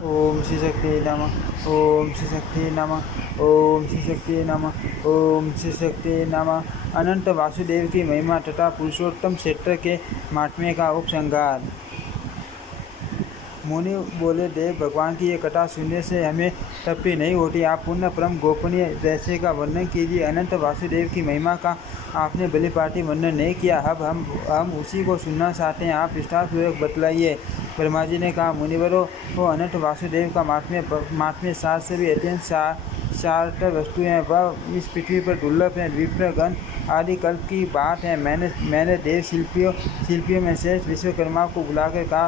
ओम श्री शक्ति नमः। ओम श्री शक्ति नमः। ओम श्री शक्ति नमः। ओम श्री शक्ति नमः। अनंत वासुदेव की महिमा तथा पुरुषोत्तम क्षेत्र के महात्म्य का उपसंहार। मुनि बोले, देव भगवान की ये कथा सुनने से हमें तृप्ति नहीं होती। आप पुण्य परम गोपनीय रहस्य का वर्णन कीजिए। अनंत वासुदेव की महिमा का आपने भलीभांति वर्णन नहीं किया। अब हम उसी को सुनना चाहते हैं। आप विस्तारपूर्वक बतलाइए। ब्रह्मा जी ने कहा, मुनिवरों, वो अनंत वासुदेव का महात्म्य सात से भी अत्यंत सार्थक वस्तु हैं। वह इस पृथ्वी पर दुर्लभ है। विप्र गण आदि कल्प की बात है। मैंने देव शिल्पियों में श्रेष्ठ विश्वकर्मा को बुलाकर कहा,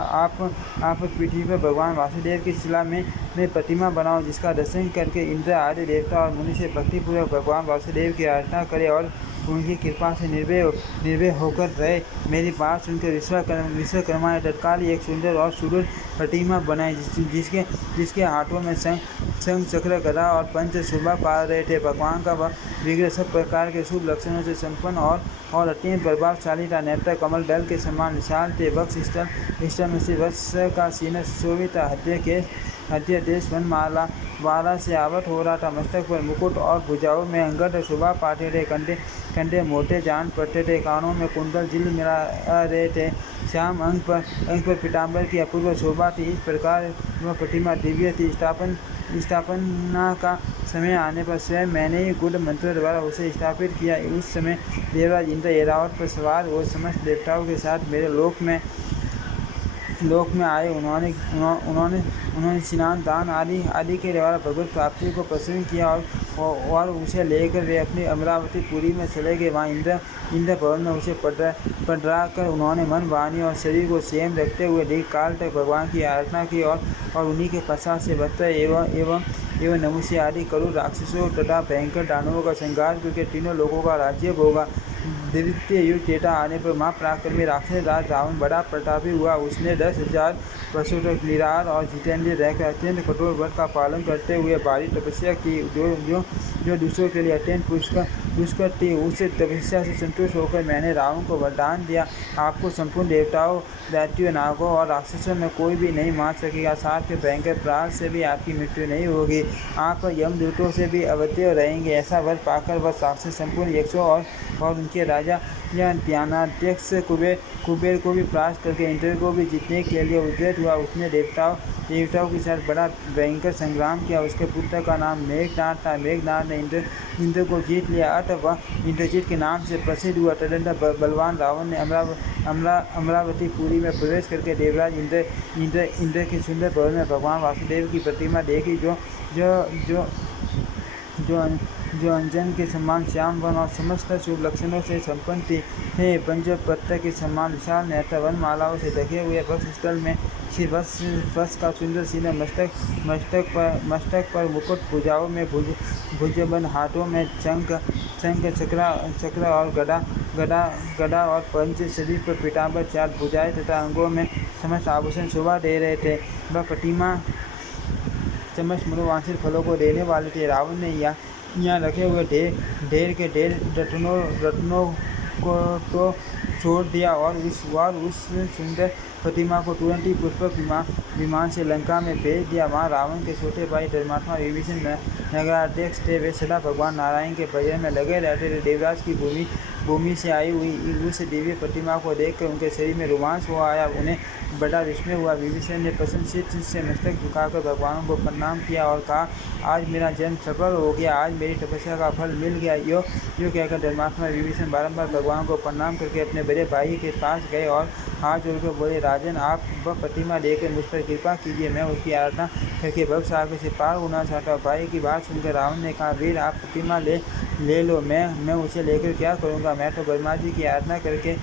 आप पृथ्वी पर भगवान वासुदेव की शिला में प्रतिमा बनाओ, जिसका दर्शन करके इंद्र आदि देवता और मुनि से भक्तिपूर्वक भगवान वासुदेव की आराधना करे और उनकी कृपा से निर्भय होकर रहे। मेरी बात सुनकर विश्वकर्मा ने तत्काल एक सुंदर और सुदृढ़ प्रतिमा बनाई, जिसके हाथों में शंख चक्र गदा और पंच शोभा पा रहे थे। भगवान का वह विग्रह सब प्रकार के शुभ लक्षणों से संपन्न और अत्यंत प्रभावशाली था। नेत्र कमल दल के समान विशाल थे। वक्ष स्थल में से वत्स का सीना सुशोभित था। हृदय देश वनमाला से आवृत हो रहा था। मस्तक पर मुकुट और भुजाओं में अंगद शोभा पाते थे। कंधे मोटे जान पड़ते थे। कानों में कुंडल झिलमिला रहे थे। श्याम अंग पर पीताम्बर की अपूर्व शोभा थी। इस प्रकार वह प्रतिमा दिव्य थी। स्थापना का समय आने पर स्वयं मैंने ही गुड मंत्र द्वारा उसे स्थापित किया। उस समय देवराज इंद्र ऐरावत पर सवार और समस्त देवताओं के साथ मेरे लोक में आए। उन्होंने स्नान दान आदि के द्वारा भगवत प्राप्ति को प्रसन्न किया और उसे लेकर वे अपनी अमरावती पुरी में चले गए। वहाँ इंद्र भवन में उसे पधरा कर उन्होंने मन, वाणी और शरीर को संयम रखते हुए दीर्घ काल तक भगवान की आराधना की और उन्हीं के पश्चात से भक्त एवं नमुष्य आदि करुण राक्षसों तथा भयंकर दानवों का संहार करके तीनों लोगों का राज्य भोगा। द्वितीय युग चेता आने पर महापराक्रमी राक्षस राज रावण बड़ा प्रतापी हुआ। उसने 10,000 वर्षों तक निराहार और जितेंद्रिय रहकर अत्यंत कठोर व्रत का पालन करते हुए भारी तपस्या की, जो दूसरों के लिए अत्यंत दुष्कर थी। उस तपस्या से संतुष्ट होकर मैंने रावण को वरदान दिया, आपको संपूर्ण देवताओं, दैत्यों, नागों और राक्षसों में कोई भी नहीं मार सकेगा। साथ के भयंकर प्रहार से भी आपकी मृत्यु नहीं होगी। आप यमदूतों से भी अवध्य रहेंगे। ऐसा वर पाकर वह राक्षस संपूर्ण यक्षों और उनके राजा या ध्यानाध्यक्ष कुबेर को भी परास्त करके इंद्र को भी जीतने के लिए उद्यत हुआ। उसने देवताओं के साथ बड़ा भयंकर संग्राम किया। उसके पुत्र का नाम मेघनाद था। मेघनाद ने इंद्र को जीत लिया, अतः वह इंद्रजीत के नाम से प्रसिद्ध हुआ। तदनंतर बलवान रावण ने अमरावती पुरी में प्रवेश करके देवराज इंद्र के सुंदर भवन में भगवान वासुदेव की प्रतिमा देखी, जो अंजन के समान श्याम वन और समस्त शुभ लक्षणों से संपन्न थी। हे पंचपत्र के समान विशाल नेत्र, वन मालाओं से ढके हुए वक्ष स्थल में वत्स का सुंदर सीना, मस्तक पर मुकुट, भुजाओं में भुजबंद, हाथों में शंख चक्र और गदा और पंच, शरीर पर पीताम्बर, 4 भुजाएं तथा अंगों में समस्त आभूषण शोभा दे रहे थे। वह प्रतिमा समस्त मनोवांछित फलों को देने वाले थे। रावण ने यहाँ रखे हुए ढेर रत्नों को तो छोड़ दिया और उस सुंदर प्रतिमा को तुरंत ही पुष्पक विमान से लंका में भेज दिया। वहाँ रावण के छोटे भाई धर्मात्मा विभीषण नगराध्यक्ष थे। वे सदा भगवान नारायण के भजन में लगे रहते थे। देवराज की भूमि से आई हुई उस दिव्य प्रतिमा को देखकर उनके शरीर में रोमांच हो आया। उन्हें बड़ा विस्मय हुआ। विभीषण ने प्रसन्नचित्त से मस्तक झुकाकर भगवान को प्रणाम किया और कहा, आज मेरा जन्म सफल हो गया, आज मेरी तपस्या का फल मिल गया। यो कहकर धर्मात्मा विभीषण बारंबार भगवान को प्रणाम करके अपने बड़े भाई के पास गए और हाथ जोड़कर बोले, राजन, आप वह प्रतिमा लेकर मुझ पर कृपा कीजिए, मैं उसकी आराधना करके भव सागर से पार होना चाहता हूँ। भाई की बात सुनकर रावण ने कहा, वीर, आप प्रतिमा ले लो, मैं उसे लेकर क्या करूँगा? मैं तो ब्रह्मा जी की आराधना करके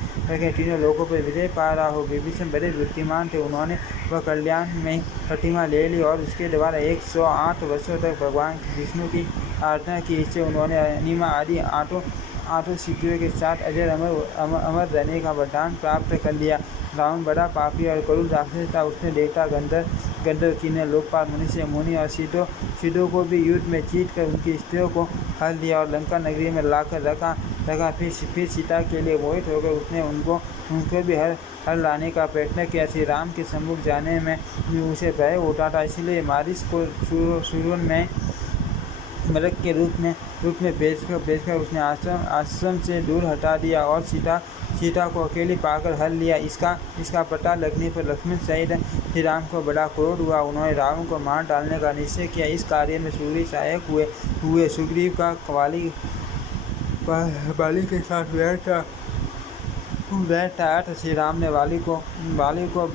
तीनों लोगों पर विजय पा रहा हूँ। विभीषण बड़े बुद्धिमान थे। उन्होंने वह कल्याण में प्रतिमा ले ली और उसके द्वारा 108 वर्षों तक भगवान विष्णु की आराधना की। इससे उन्होंने अनिमा आदि आठों सिद्धियों के साथ अजर अमर रहने का वरदान प्राप्त कर लिया। रावण बड़ा पापी और करुण राक्षस था। उसने देवता, गंधर्व, किन्नर, लोकपाल, मनुष्य, मुनि और सिद्धों को भी युद्ध में जीत कर उनकी स्त्रियों को हर लिया और लंका नगरी में लाकर लगा। फिर सीता के लिए मोहित होकर उसने उनको भी हर लाने का प्रयत्न किया। श्री राम के सम्मुख जाने में उसे भय उठा था, इसलिए मारिच को शुरू में मृग के रूप में भेजकर उसने आश्रम से दूर हटा दिया और सीता को अकेली पाकर हर लिया। इसका पता लगने पर लक्ष्मण सहित श्री राम को बड़ा क्रोध हुआ। उन्होंने रावण को मार डालने का निश्चय किया। इस कार्य में सुग्रीव सहायक हुए। सुग्रीव का बाली के साथ वैर था। श्री राम ने बाली को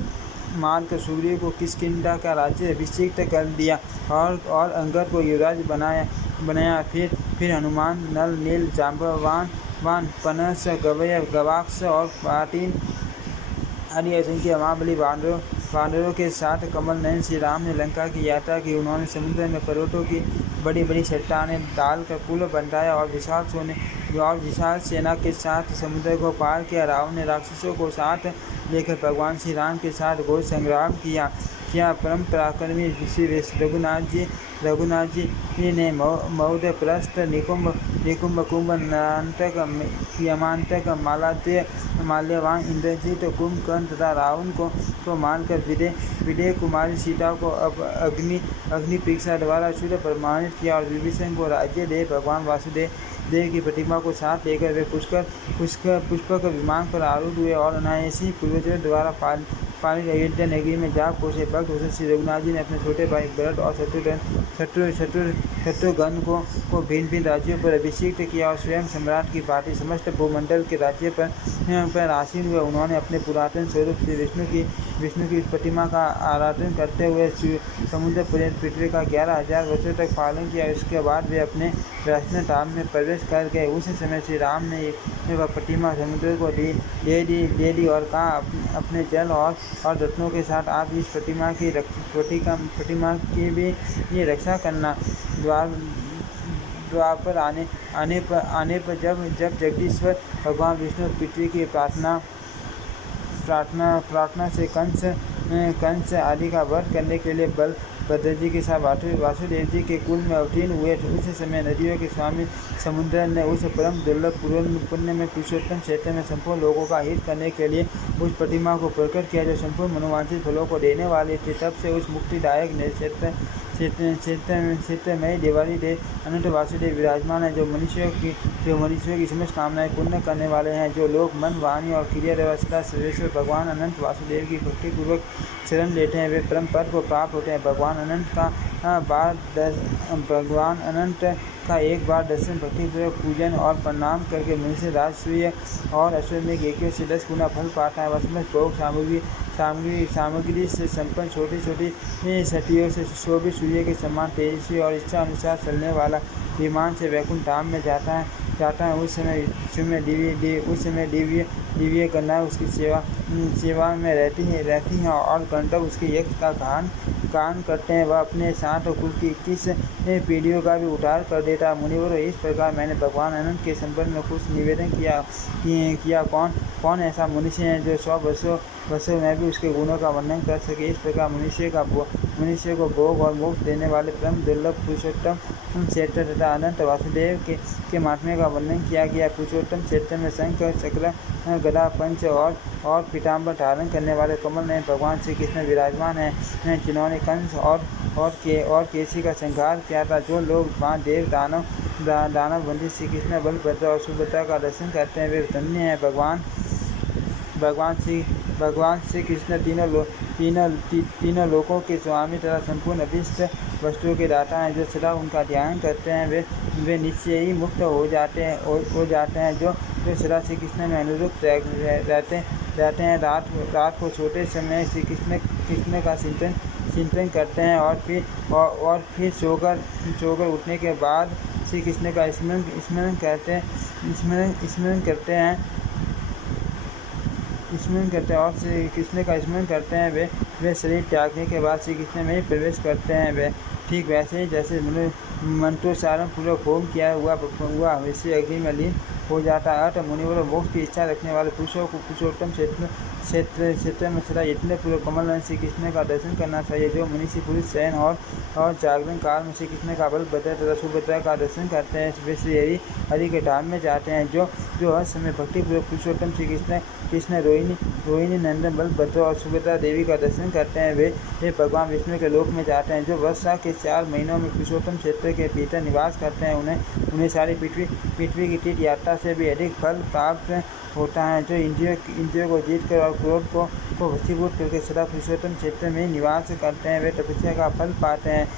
मारकर सुग्रीव को किष्किंधा का राज्य अभिषिक्त कर दिया और अंगद को युवराज बनाया। फिर हनुमान, नल, नील, जाम्बवान, पनस, गवय, गवाक्ष और पाटिल आदि असंख्य महाबली वानरों के साथ कमल नयन श्री राम ने लंका की यात्रा की। उन्होंने समुद्र में पर्वतों की बड़ी चट्टानें डालकर पुल बनाया और विशाल सेना के साथ समुद्र को पार किया। रावण ने राक्षसों को साथ लेकर भगवान श्री राम के साथ घोर संग्राम किया। परम पराक्रमी ऋषि रघुनाथ जी ने मौध, प्रस्थ, निकुंभ, कुंभ, नांतक, यमांतक, माल्यवान, इंद्रजित, कुंभकर्ण तथा रावण को मारकर विदेह कुमारी सीता को अग्नि परीक्षा द्वारा शुद्ध प्रमाणित किया और विभीषण को राज्य दे भगवान वासुदेव की प्रतिमा को साथ लेकर वे पुष्पक विमान पर आरूढ़ हुए और अनायासी पूर्वजों द्वारा पालित अयोध्या नगरी में जा पहुंचे। भक्त हुसैन श्री रघुनाथ जी ने अपने छोटे भाई भरत और शत्रुघ्न को भिन्न राज्यों पर अभिषिक्त किया और स्वयं सम्राट की भांति समस्त भूमंडल के राज्य पर आसीन हुए। उन्होंने अपने पुरातन स्वरूप श्री विष्णु की प्रतिमा का आराधन करते हुए समुद्र पर्यंत पृथ्वी का 11,000 वर्षों तक पालन किया। इसके बाद वे अपने वैष्णव धाम में प्रवेश कर गए। उस समय श्री राम ने वह प्रतिमा समुद्र को दे दी और कहा, अपने जल और रत्नों के साथ आप इस प्रतिमा की भी रक्षा करना। द्वार पर आने पर जब जगदीश्वर भगवान विष्णु पृथ्वी की प्रार्थना से कंस आदि का वध करने के लिए बलभद्र जी के साथ वासुदेव जी के कुल में अवतीर्ण हुए। उस समय नदियों के स्वामी समुद्र ने उस परम दुर्लभ पुण्य में पुरुषोत्तम क्षेत्र में संपूर्ण लोगों का हित करने के लिए उस प्रतिमा को प्रकट किया जो संपूर्ण मनोवांछित फलों को देने वाली थी। तब से उस मुक्तिदायक क्षेत्र में दिवाली दे अनंत वासुदेव विराजमान है, जो मनुष्यों की समस्त कामनाएं पूर्ण करने वाले हैं। जो लोग मन, वाणी और क्रिया द्वारा सदा सर्वेश्वर भगवान अनंत वासुदेव की भक्तिपूर्वक शरण लेते हैं, वे परम पद को प्राप्त होते हैं। भगवान अनंत का एक बार दर्शन, भक्तिपूर्वक पूजन और प्रणाम करके मनुष्य राजसूय और अश्वमेघ यज्ञों से 10 गुना फल पाता है। वसमत भोग सामग्री से संपन्न छोटी सटियों से शोभित सूर्य के समान तेजस्वी और इच्छा अनुसार चलने वाला विमान से वैकुंठ धाम में जाता है। उस समय दिव्य कन्या उसकी सेवा में रहती हैं और गंधर्व उसके यज्ञ का गान करते हैं। वह अपने साथ कुल की 21 पीढ़ियों का भी उद्धार कर देता है। मुनिवरों, इस प्रकार मैंने भगवान अनंत के संबंध में कुछ निवेदन किया। कौन ऐसा मनुष्य है जो 100 वर्षों में भी उसके गुणों का वर्णन कर सके। इस प्रकार मनुष्य को भोग और मोक्ष देने वाले परम दुर्लभ पुरुषोत्तम क्षेत्र तथा अनंत वासुदेव के महात्म्य का वर्णन किया गया। पुरुषोत्तम क्षेत्र में शंख, चक्र, गदा, पंच और पीताम्बर धारण करने वाले कमल नयन भगवान श्री कृष्ण विराजमान हैं, जिन्होंने कंस और केसी का संहार किया था। जो लोग वहाँ देव दानव बंदी श्री कृष्ण, बलभद्र और सुभद्रा का दर्शन करते हैं, वे धन्य हैं। भगवान श्री कृष्ण तीनों लोकों के स्वामी तथा संपूर्ण अभीष्ट वस्तुओं के दाता हैं। जो सदा उनका ध्यान करते हैं वे निश्चय ही मुक्त हो जाते हैं। जो सदा श्री कृष्ण में अनुरुक्त रहते हैं, रात को छोटे समय श्री कृष्ण का चिंतन करते हैं और फिर सोकर उठने के बाद श्री कृष्ण का स्मरण करते हैं और श्री कृष्ण का स्मरण करते हैं। वे शरीर त्यागने के बाद श्री कृष्ण में ही प्रवेश करते हैं। वे ठीक वैसे ही जैसे मंत्रोच्चारण पूर्वक होम किया हुआ वैसे अग्नि में लीन हो जाता है। अतः मुनिवरों, मोक्ष की इच्छा रखने वाले पुरुषों को पुरुषोत्तम क्षेत्र में सदा इतने पूर्वक कमल श्री कृष्ण का दर्शन करना चाहिए। जो मनुष्य पुरुष शयन और और जागरण काल में श्री कृष्ण का बलभद्र तथा सुभद्रा का दर्शन करते हैं। वे श्री हरि के धाम में जाते हैं। जो हर समय भक्तिपूर्वक पुरुषोत्तम श्री कृष्ण रोहिणी नंदन बलभद्र और सुभद्रा देवी का दर्शन करते हैं, वे भगवान विष्णु के लोक में जाते हैं। जो वर्षा के 4 महीनों में पुरुषोत्तम क्षेत्र के भीतर निवास करते हैं, उन्हें सारी पृथ्वी की तीर्थ यात्रा से भी अधिक फल प्राप्त होता है। जो इंद्रियों को जीतकर और क्रोध को वशीभूत करके सदा पुरुषोत्तम क्षेत्र में निवास करते हैं, वे तपस्या का फल पाते हैं।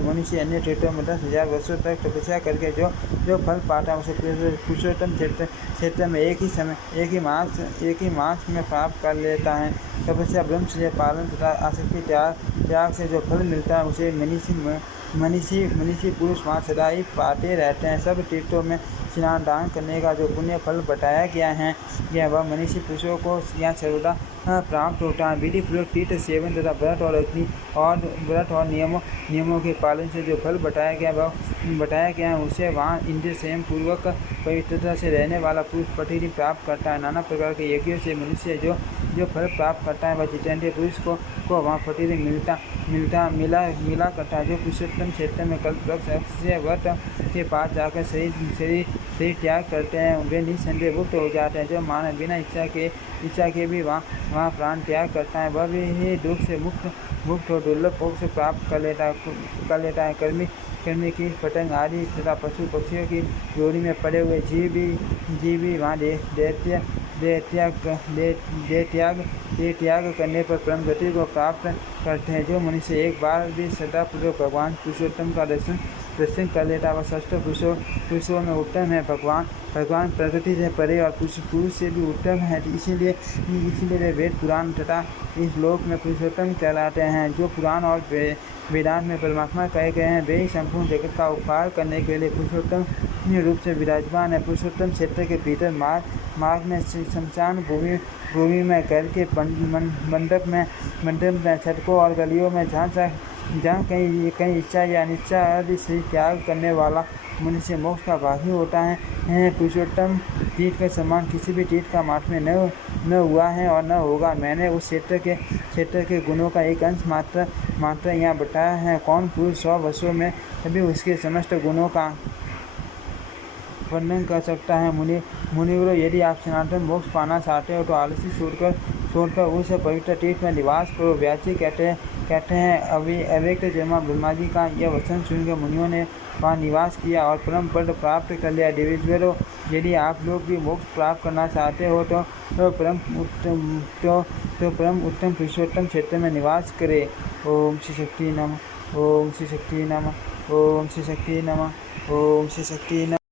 मनुष्य अन्य तीर्थों में 10,000 वर्षों तक तपस्या करके जो फल पाता है, उसे पुरुषोत्तम क्षेत्र में एक ही मास में प्राप्त कर लेता है। तपस्या, ब्रह्मचर्य पालन तथा आसक्ति त्याग से जो फल मिलता है, उसे मनीषी पुरुष वहाँ सदा ही पाते रहते हैं। सब तीर्थों में स्नान दान करने का जो पुण्य फल बताया गया है, वह मनीषी पुरुषों को यहाँ सर्वदा प्राप्त होता है। विधि पूर्वक तीर्थ सेवन तथा व्रत और नियमों के पालन से जो फल बताया गया है, उसे वहाँ इंद्रिय संयम पूर्वक पवित्रता से रहने वाला पुरुष प्रतिदिन प्राप्त करता है। नाना प्रकार के यज्ञों से मनुष्य जो फल प्राप्त करता है, वह जितेंद्रिय पुरुष को वहाँ प्रतिदिन मिला करता है। जो पुरुषोत्तम क्षेत्र में कल्पवृक्ष अक्षय वट के पास जाकर शरीर त्याग करते हैं, वे निस्संदेह मुक्त हो जाते हैं। जो मानव बिना इच्छा के भी वहाँ प्राण त्याग करता है, वह भी दुख से मुक्त हो दुर्लभ मोक्ष प्राप्त कर लेता है। कर्मी की पतंग आदि तथा पशु पक्षियों की जोड़ी में पड़े हुए जीव भी वहाँ देह त्याग करने पर परम गति को प्राप्त करते हैं। जो मनुष्य एक बार भी श्रद्धापूर्वक भगवान पुरुषोत्तम का दर्शन कर लेता है, वह षष्ठ पुरुषों में उत्तम है। भगवान प्रकृति से परे और पुरुष से भी उत्तम है, इसीलिए वे वेद पुराण तथा इस लोक में पुरुषोत्तम कहलाते हैं। जो पुराण और वेदांत में परमात्मा कहे गए हैं, वे ही संपूर्ण जगत का उपकार करने के लिए पुरुषोत्तम रूप से विराजमान है। पुरुषोत्तम क्षेत्र के भीतर मार्ग में, शमशान भूमि में, घर के मंडप में, सड़कों और गलियों में, जहाँ कहीं इच्छा या अनिच्छा आदि से त्याग करने वाला मनुष्य मोक्ष का भागी होता है। पुरुषोत्तम तीर्थ के समान किसी भी तीर्थ का महात्म्य न हुआ है और न होगा। मैंने उस क्षेत्र के गुणों का एक अंश मात्र यहाँ बताया है। कौन पुरुष 100 वर्षों में सभी उसके समस्त गुणों का वर्णन कर सकता है। मुनिवरों, यदि आप सनातन मोक्ष पाना चाहते हो तो आलस्य छोड़कर उस पवित्र तीर्थ में निवास करो। व्यासी कहते हैं अव्यक्त जन्मा ब्रह्मा जी का यह वचन सुनकर मुनियों ने वहाँ निवास किया और परम पद प्राप्त कर लिया। देवेश्वरों, यदि आप लोग भी मोक्ष प्राप्त करना चाहते हो तो परम उत्तम पुरुषोत्तम क्षेत्र में निवास करें। ओम श्री शक्ति नमः। ओम श्री शक्ति नमः। ओम श्री शक्ति नमः। ओम श्री शक्ति नमः।